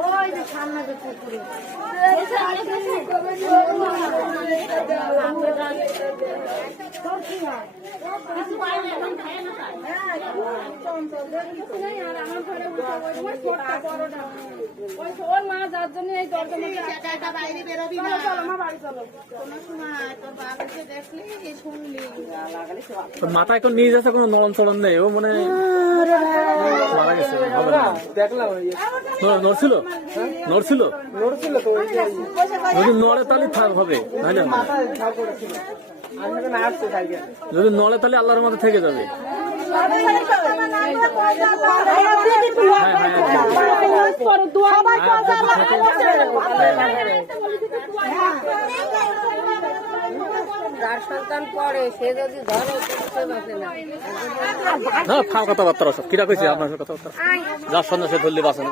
ওই যে সামনে যে পুকুরে ওর মা যার জন্য এই দরজা বাইরে বেরোবি না, বাড়ি চলো। কোনো সময় তোর বাবাকে দেখলি শুনলি মাথা এখন নিয়ে যাচ্ছে, কোনো নড়ন চড়ন নেই, ও মানে মারা গেছে। দেখলাম নড়ছিল নড়ছিল নড়ছিল তো যদি নড়ে তাহলে থাক হবে, নাহলে হবে না। মাথায় ঝাল করেছিল। আমি না আসছে সাইকেল যদি নড়ে তাহলে আল্লাহর মধ্যে থেকে যাবে। যার সন্তান পড়ে সে যদি ধরে সে বাঁচে না। না ফাও কথাবার্তা সব কিরা কইছে আপনার কথাবার্তা, যার সন্ধ্যা সে ধরলে বাঁচে না।